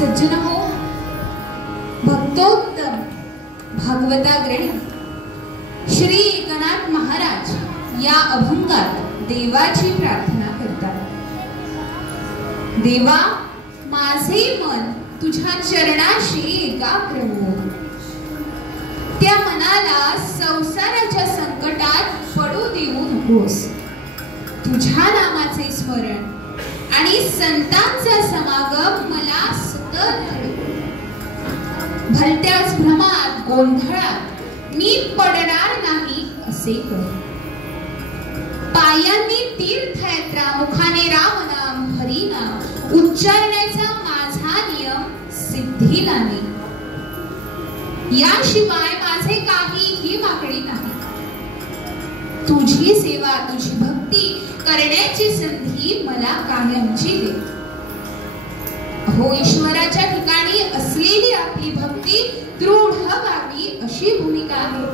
सज्जन हो, भक्तोत्तम भागवताग्रणी श्री एकनाथ महाराज या अभंगात देवाची प्रार्थना करतात. देवा, माझे मन तुझ्या चरणाशी एकाग्र हो. त्या मनाला संसाराच्या संकटात पडू देऊ नकोस. तुझ्या नामाचे स्मरण आणि संतांचा समागम मला सतत भलत्याच भ्रमात गोंधळात मी पडणार नाही असे कर. पायांनी तीर्थयात्रा, मुखाने रामनाम हरिनाम उच्चारण्याचा माझा नियम सिद्धीला नाही. याशिवाय माझे काहीही मागणी नाही. तुझी सेवा, तुझी भक्ती करण्याची संधी मला कायमची दे. हो, ईश्वराच्या ठिकाणी असलेली आपली भक्ती दृढ व्हावी अशी भूमिका आहे.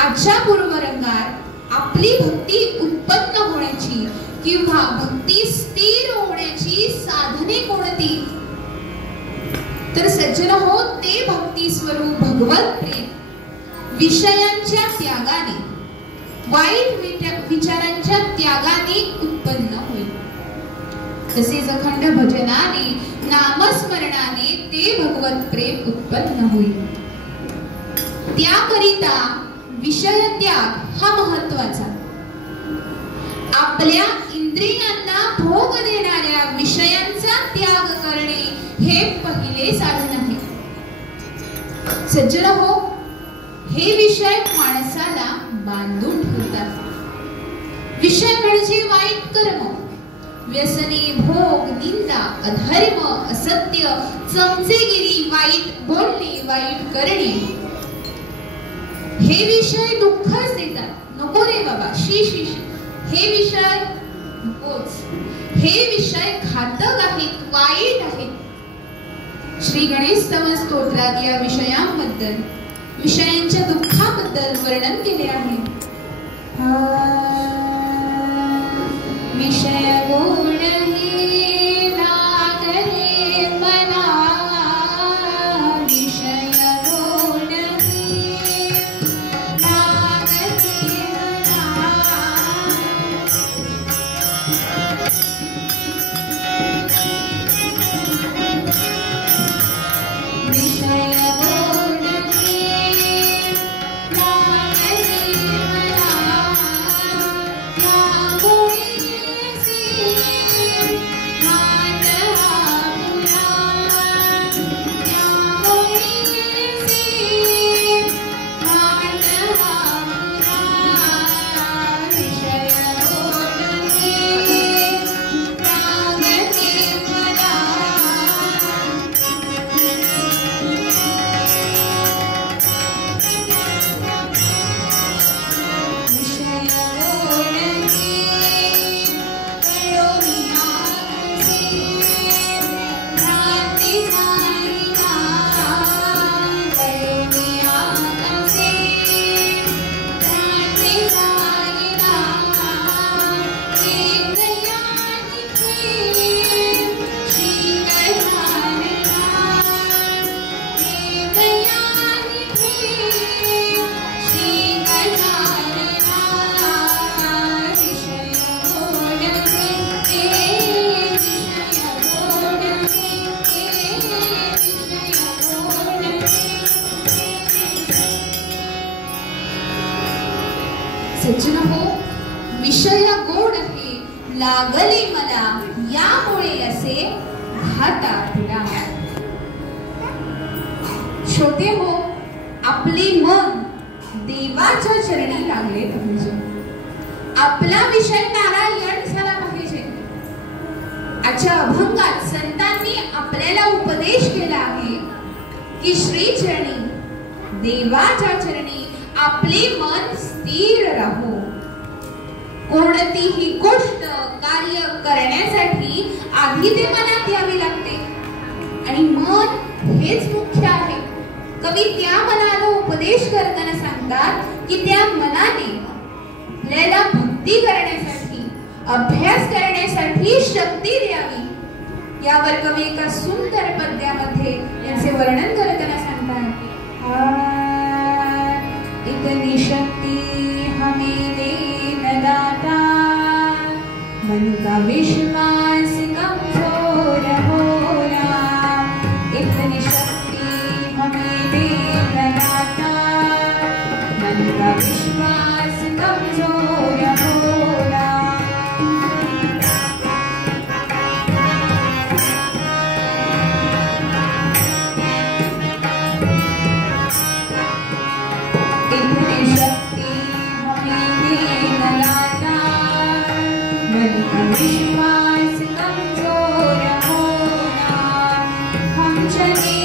आजच्या पूर्वरंगात आपली भक्ती उत्पन्न होण्याची किंवा भक्ती स्थिर होण्याची साधने कोणती? तर सज्जन हो, ते भक्ती स्वरूप भगवत प्रेम विषयांच्या त्यागाने, वाईट विचारांच्या त्यागाने उत्पन्न होईल. तसेच अखंड भजनाने, नामस्मरणाने ते भगवत प्रेम उत्पन्न होईल. त्याकरिता विषय त्याग हा महत्वाचा. आपल्या इंद्रियांना भोग देणाऱ्या विषयांचा त्याग करणे हे पहिले साधन आहे. सज्जन हो, हे विषय माणसाला बांधून ठेवतात. विषय म्हणजे वाईट कर्म, व्यसने, भोग, निंदा, अधर्म, असत्य, चमचेगिरी, वाईट बोलणे, वाईट करणे. हे विषय दुःखच देतात. नको रे बाबा, शी शी शी, हे विषय नकोच. हे विषय घातक आहेत, वाईट आहेत. श्री गणेश स्तव स्तोत्रात या विषयांबद्दल, विषयांच्या दुःखाबद्दल वर्णन केले आहे. विषय गोड हे लागले मना, विषय गोड हे लागले मना. विषय सज्जन हो, विषय गोड हे लागले मला, यामुळे असे घाता तुला. श्रोते हो, आपले मन देवाच्या चरणी लागले पाहिजे. आपला विषय नारायण झाला पाहिजे. आजच्या अभंगात संतांनी आपल्याला उपदेश केला आहे की श्रीचरणी देवाच्या चरणी आपले मन स्थिर राहो. कोणतीही गोष्ट कार्य करण्यासाठी आधी ते मनात यावी लागते आणि मन हेच मुख्य आहे. कवी त्या मनाला उपदेश करताना सांगतात की त्या मनाने आपल्याला भक्ती करण्यासाठी अभ्यास करण्यासाठी शक्ती द्यावी. यावर कवी एका सुंदर पद्यामध्ये याचे वर्णन करताना सांगतात, इतनी शक्ती हमें दे न दाता, मन का विश्वास कमजोर होना. इतनी शक्ति हमें दे न दाता, मन का विश्वास कमजोर होना. इतनी शक्ति हमें दे न दाता, मन का विश्वास कमजोर होना. हम चले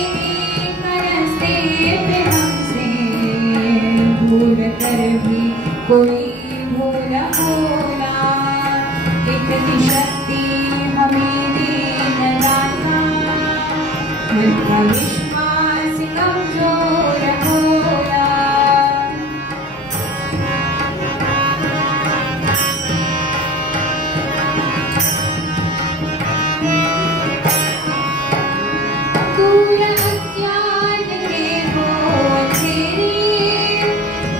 करते पे हमसे भूल कर भी कोई भूल होना. इतनी शक्ति हमें दे न दाता, मन का विश्वास कमजोर होना. दूर अज्ञान में हो तेरे,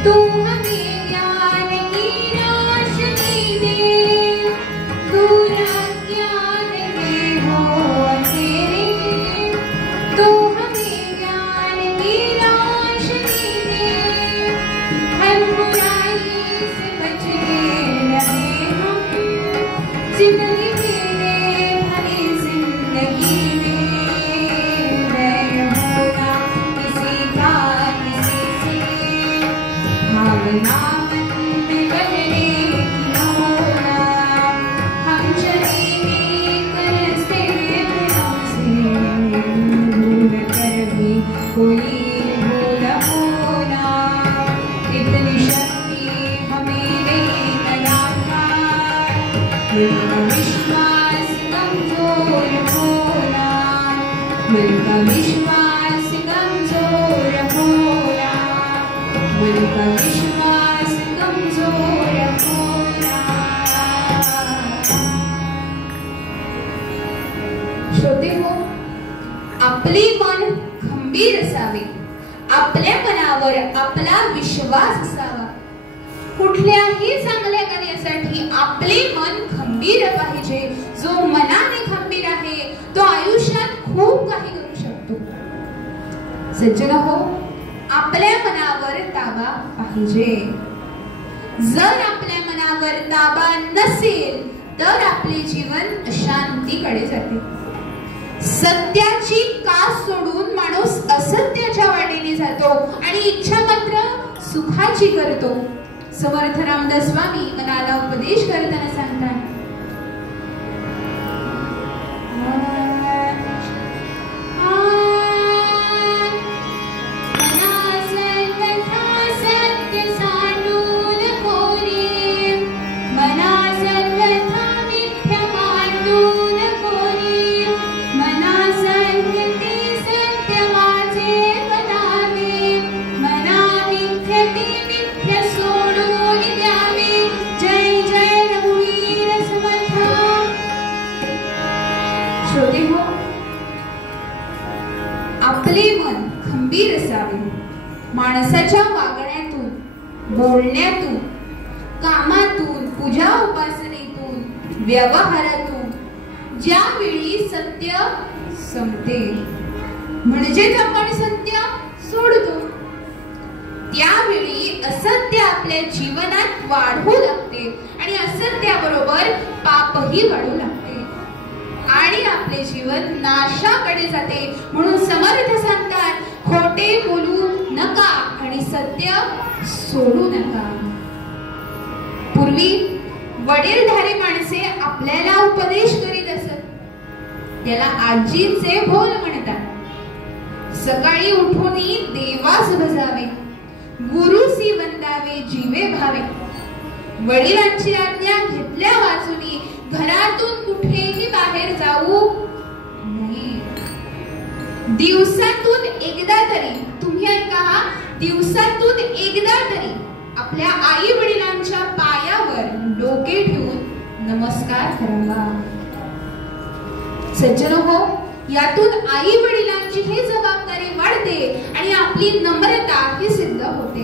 तू हमें ज्ञान की रोशनी दे. दूर अज्ञान में हो तेरे, तू हमें ज्ञान की रोशनी दे. हर बुराई से बच के रहे हम, जिंदगी मेरे भरी जिंदगी में. भावना मन में बदले की होना. हम चलेंगे करते हमसे भूल कर भी कोई भूल होना. इतनी शक्ति हमें दे न दाता, मन का विश्वास कमजोर होना. मन का विश्वास कमजोर होना. मन का विश्वास कमजोर होना. श्रोते हो, आपले मन खंबीर असावे. आपल्या मनावर आपला विश्वास असावा. कुठल्याही चांगल्या कार्यासाठी आपले मन खंबीर पाहिजे. जो मनाने खंबीर आहे तो आयुष्यात खूप काही करू शकतो. सज्जन हो, आपल्या मनावर ताबा पाहिजे. जर आपल्या मनावर ताबा नसेल तर आपले जीवन अशांतीकडे जाते. सत्याची कास सोडून माणूस असत्याच्या वाटेने जातो आणि इच्छा मात्र सुखाची करतो. समर्थ रामदास स्वामी मनाला उपदेश करताना सांगतात, आपले मन खंबीर असावे. माणसाच्या वागण्यातून, बोलण्यातून, कामातून, पूजा उपासनेतून, व्यवहारातून ज्यावेळी सत्य संपते म्हणजेच आपण सत्य सोडतो, त्यावेळी असत्य आपल्या जीवनात वाढू लागते आणि असत्याबरोबर पापही वाढू लागते आणि आपले जीवन नाशाकडे जाते. म्हणून समर्थ सांगतात, खोटे बोलू नका आणि सत्य सोडू नका. पूर्वी वडीलधारी माणसे आपल्याला उपदेश करीत असत. त्याला आजीचे बोल म्हणतात. सकाळी उठून देवास भजावे, गुरुसी वंदावे, जीवे भावे. वडिलांची आज्ञा घेतल्या वाचुनी घरातून कुठेही बाहेर जाऊ नाही. दिवसातून एकदा तरी, तुम्ही ऐका हा, दिवसातून एकदा तरी आपल्या आई वडिलांच्या पायावर डोके ठेवून नमस्कार करावा. सज्जनो, यातून आई वडिलांची ही जबाबदारी वाढते आणि आपली नम्रता ही सिद्ध होते.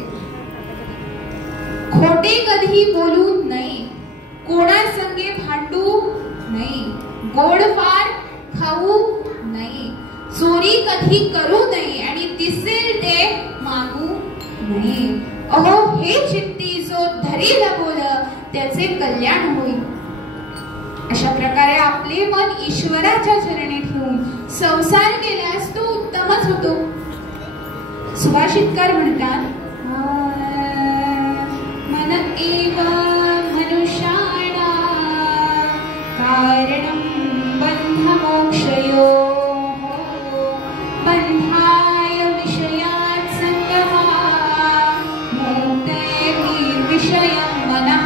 खोटे कधी बोलू नये, कोणासंगे भांडू नये, गोड फार खाऊ नये, चोरी कधी करू नये आणि दिसेल ते मागू नये. अहो, हे चित्ती जो धरील बोल त्याचे कल्याण होईल. अशा प्रकारे आपले मन ईश्वराच्या चरणी ठेवून संसार केल्यास तो उत्तमच होतो. सुभाषितकार म्हणतात, मन एव मनुष्याणा कारणं बंध मोक्षयो, बंधाय विषयात् संगः, मुक्तेहि विषयं मनः.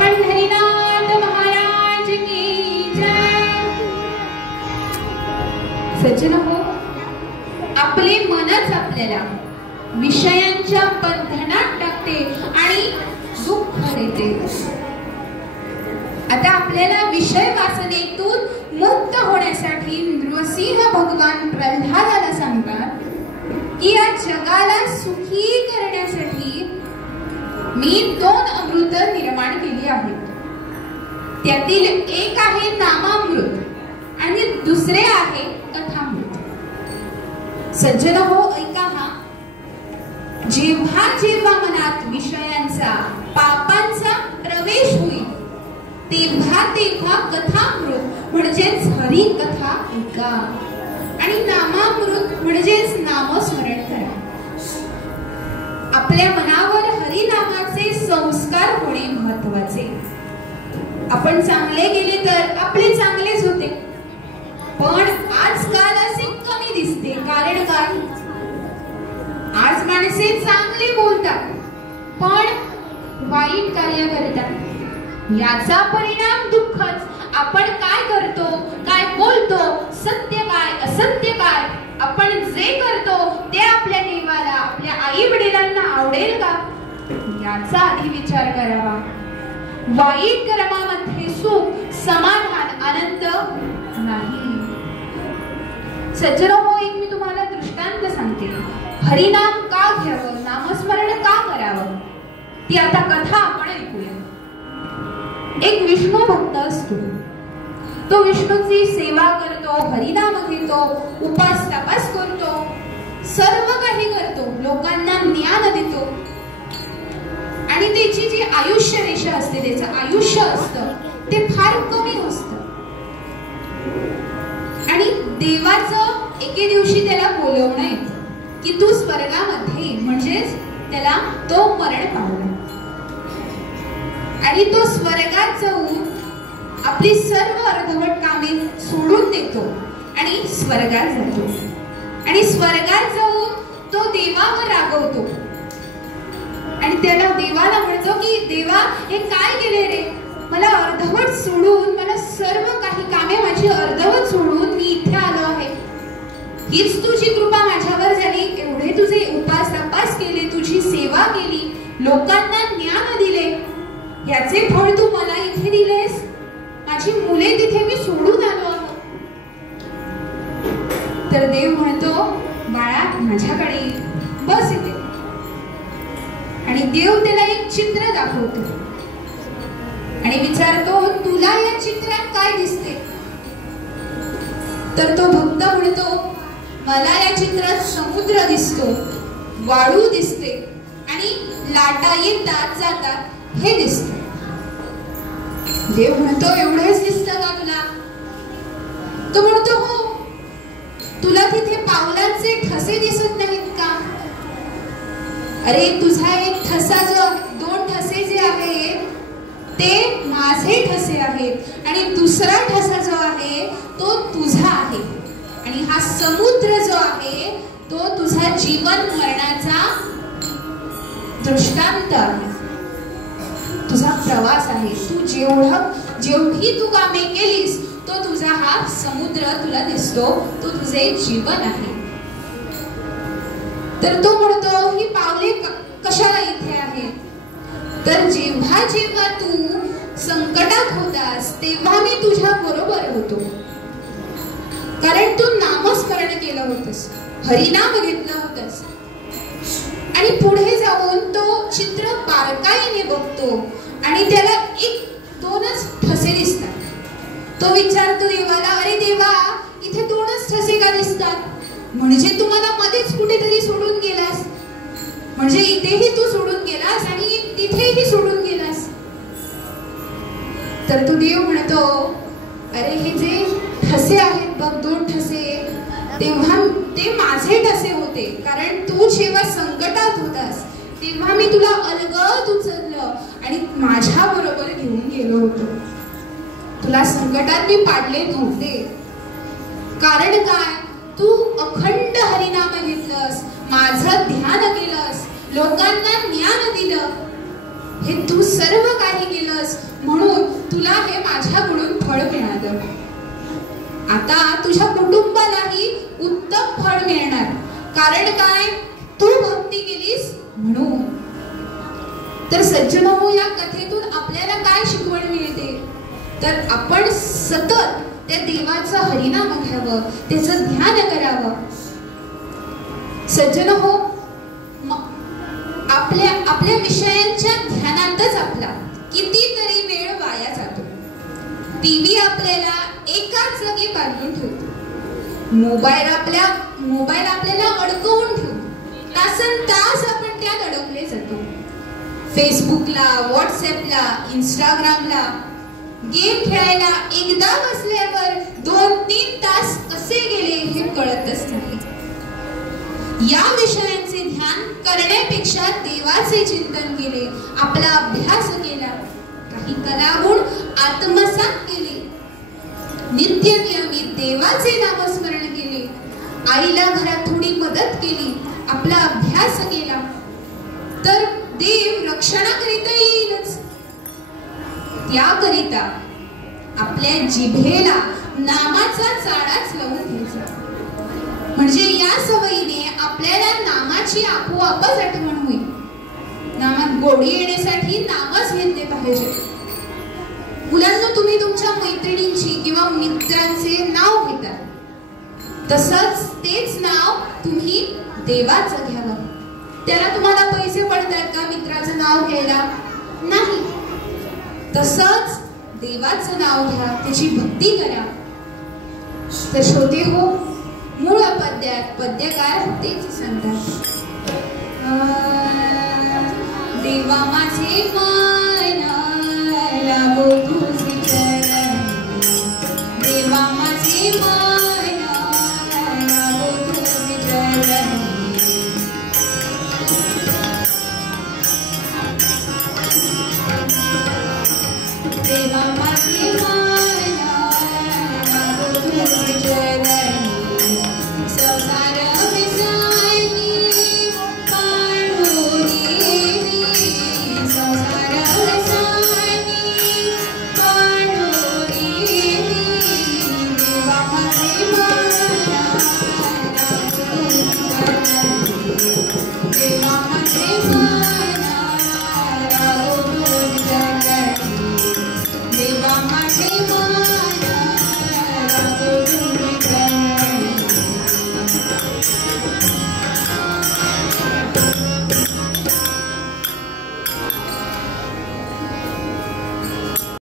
पंढरीनाथ महाराज की जय. सज्जनो, आपले मनच आपल्याला विषयांच्या बंधनात टाकते आणि दुःख देते. आता आपल्याला विषय वासनेतून मुक्त होण्यासाठी नृसिंह भगवान प्रल्हादाला सांगतात की या जगाला सुखी करण्यासाठी मी 2 अमृत निर्माण केली आहेत. त्यातील एक आहे नामामृत आणि दुसरे आहे कथामृत. सज्जन हो, ऐका हा, जेव्हा जेव्हा मनात विषयांचा पापांचा प्रवेश होईल तेव्हा तेव्हा कथामृत म्हणजेच हरी कथा ऐका आणि नामामृत म्हणजेच नामस्मरण करा. आपल्या मनावर हरिनामाचे संस्कार होणे महत्वाचे. आपण चांगले गेले तर आपले चांगलेच होते, पण आजकाल असे कमी दिसते. कारण काय? आज माणसे चांगले बोलतात पण वाईट कार्य करतात. याचा परिणाम दुःखच. आपण काय करतो, काय बोलतो, सत्य काय, असत्य काय, आपण जे करतो ते आपल्या देवाला, आपल्या आई वडिलांना आवडेल का, याचा आधी विचार करावा. वाईट कर्मामध्ये सुख, समाधान, आनंद नाही. सज्जनो, एक मी तुम्हाला दृष्टांत सांगते. हरिनाम का घ्यावं, नामस्मरण का करावं, ती आता कथा आपण ऐकूया. एक विष्णू भक्त असतो. तो विष्णूची सेवा करतो, हरिनाम घेतो, उपास तपास करतो, सर्व काही करतो, लोकांना ज्ञान देतो आणि त्याची जी आयुष्य रेषा असते, त्याचं आयुष्य असतं ते फार कमी असतं. आणि देवाचं एके दिवशी त्याला बोलवणं येतं की तू स्वर्गामध्ये, म्हणजेच त्याला तो मरण पावला आणि तो स्वर्गात जाऊन आपली सर्व अर्धवट कामे सोडून देतो आणि स्वर्गात जातो. आणि स्वर्गात जाऊन तो देवावर रागवतो आणि त्याला देवाला म्हणतो की देवा, हे काय केले रे, मला अर्धवट सोडून, मला सर्व काही कामे माझी अर्धवट सोडून मी इथे आलो आहे. हीच तुझी कृपा माझ्यावर झाली. एवढे तुझे उपास तपास केले, तुझी सेवा केली, लोकांना ज्ञान दिले, याचे फळ तू मला इथे दिलेस. माझी मुले तिथे मी सोडून आलो आहो. तर देव म्हणतो, बाळा माझ्याकडे बस इथे. आणि देव त्याला एक चित्र दाखवतो आणि विचारतो, तुला या चित्रात काय दिसते? तर तो भक्त म्हणतो, मला या चित्रात समुद्र दिसतो, वाळू दिसते आणि लाटा येतात जातात हे दिसते. देव म्हणतो, एवढेच दिसतं का तुला? तो म्हणतो, हो. तुला तिथे पावलांचे ठसे दिसत नाहीत का? अरे तुझा एक ठसा जो, 2 ठसे जे आहेत ते माझे ठसे आहेत आणि दुसरा ठसा जो आहे तो तुझा आहे आणि हा समुद्र जो आहे तो तुझा जीवन मरणाचा दृष्टांत आहे, तुझा प्रवास आहे. तू जेवढी तू कामे केलीस तो तुझा हा समुद्र तुला दिसतो, तो तुझे जीवन आहे. तर तो म्हणतो ही पावले कशाला इथे आहेत, तर जेव्हा जेव्हा तू संकटात होतास तेव्हा मी तुझ्या बरोबर होतो, कारण तू नामस्मरण केलं होतंस, हरिनाम घेतलं होतंस. आणि पुढे जाऊन तो चित्र बारकाईने बघतो आणि त्याला एक दोनच ठसे दिसतात. तो विचारतो देवाला, अरे देवा इथे दोनच ठसे का दिसतात, म्हणजे तू मला मध्येच कुठेतरी सोडून गेलास, म्हणजे इथेही तू सोडून गेलास आणि तिथेही सोडून गेलास. तर तो देव म्हणतो, अरे हे जे ठसे आहेत बघ, दोन ठसे, तेव्हा ते माझे ठसे होते, कारण तू जेव्हा संकटात होतास तेव्हा मी तुला अलगद उचललं आणि माझ्या बरोबर घेऊन गेलो होतो. तुला संकटात मी पाडले नव्हते. कारण काय, तू अखंड हरिनाम घेतलंस, माझं ध्यान केलंस, लोकांना ज्ञान दिलं, हे तू सर्व काही केलंस म्हणून तुला हे माझ्याकडून फळ मिळालं. आता तुझ्या कुटुंबालाही उत्तम फळ मिळणार. कारण काय, तू भक्ती केलीस म्हणून. तर सज्जनो, या कथेतून आपल्याला काय शिकवण मिळते, तर आपण सतत त्या देवाचं हरिनाम घ्यावं, त्याचं ध्यान करावं. सज्जनो, आपल्या विषयांच्या ध्यानातच आपला कितीतरी वेळ वाया जातो. टीव्ही आपल्याला एकाच जागी बांधून ठेवतो, मोबाईल आपल्याला अडकवून ठेवतो, तासनतास आपण त्यात अडकले जातो. फेसबुकला, व्हॉट्सअपला, इंस्टाग्रामला गेम खेळायला एकदा बसल्यावर 2-3 तास कसे गेले हे कळतच नाही. या विषयांचे ध्यान करण्यापेक्षा देवाचे चिंतन केले, आपला अभ्यास केला, काही कलागुण आत्मसात केले, नित्य नियमित देवाचे नामस्मरण केले, आईला घरात थोडी मदत केली, आपला अभ्यास केला, तर देव रक्षणाकरिता येईलच. त्याकरिता आपल्या जिभेला नामाचा चाडाच लावून घ्यायचा, म्हणजे या सवयीने आपल्याला नामाची आपोआपच आठवण होईल. नामात गोडी येण्यासाठी नामच घेतले पाहिजे. मुलांना, तुम्ही तुमच्या मैत्रिणींची किंवा मित्रांचे नाव घेता, तसंच तेच नाव तुम्ही देवाचं घ्यावं. त्याला तुम्हाला पैसे पडतात का मित्राचं नाव घ्यायला? नाही. तसंच देवाचं नाव घ्या, त्याची भक्ती करा. तर श्रोते हो, मूळ पद्यात पद्यकार तेच सांगतात, देवा माझे मन लागो तुझे चरणी, देवा माझे मन लागो तुझे चरणी. देवा माझे मन लागो तुझे चरणी.